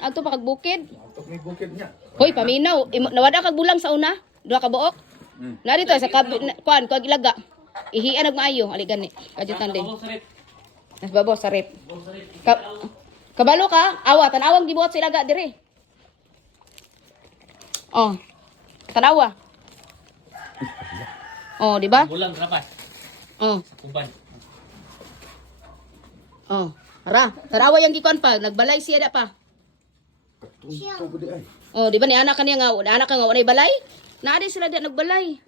ato pa kag bukid. Atok may bukid niya. Hoy, paminaw. Nawada kag bulang sa una. Duha ka buok. Na dito sa kuan, kag ilaga. Ihian nag maayo, ali gani. Kajutan din. Nas babaw sa rep. Kabalo ka? Awa, tanawang gibuhat sa ilaga dire. Oh. Tanawa. Oh, di ba? Bulang rapat. Oh. Kuban. Oh. Ara, tanawa yang gikuan pa, nagbalay siya da pa. Tunto ko di ay. Oh, di ba ni anak kaniya nga, anak ka nga walay balay? Naa din sila da nagbalay.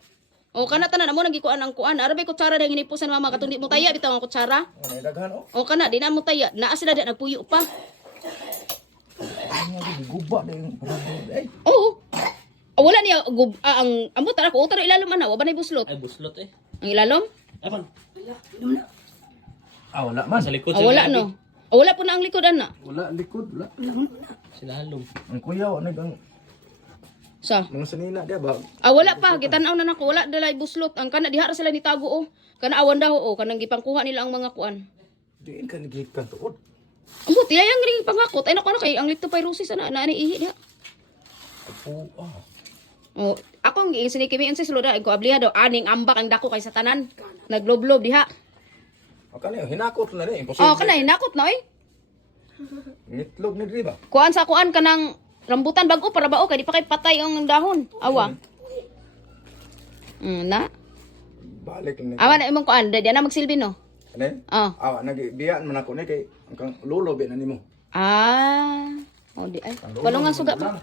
Oh, kana tanan mo nagikuan ang kuan. Arabay kutsara dang hinipusan mama katong di mo taya bitaw ang kutsara. Ano daghan oh. Oh, kana di na mo taya. Naa sila da nagpuyo pa. Ano di guba ding ay. Oo. Oh, wala niya ang ambot tara ko utara ilalom ana, wa ba nay buslot? Ay, buslot eh. Ang ilalom? Apan? Ah, wala man. Sa likod Ah, wala no. Ah, wala po na ang likod ana. Wala likod, wala. Sinalong. Ang kuya nagang Sa. mga sanina dia ba. Ah, wala pa gitan-aw na nako, wala dalay buslot. Ang kana diha ra sila nitago oh. Kana awan daw oh, kanang gipangkuha nila ang mga kuan. Diin ka nagikan tuod. Ambot tiyang ring pangakot. Ay nako kay ang leptopyrosis ana na ani ihi diha. Apo ah. Oh, akong sinikimian sa sulod ko abliha daw aning ambak ang dako kay sa tanan. Nagloblob diha. Akala hinakot na ni imposible. Oh, kana hinakot na oy. Ngitlog ni di ba? Kuan sa kuan kanang rambutan bag-o para bao kay di pa kay patay ang dahon. Awa. Na. Balik ni. Awa na imong kuan, di na magsilbi no. Ano? Oh. Awa nagibiyaan man ako ni kay ang lulo bi na nimo. Ah. Oh di ay. Walo nga suga pa.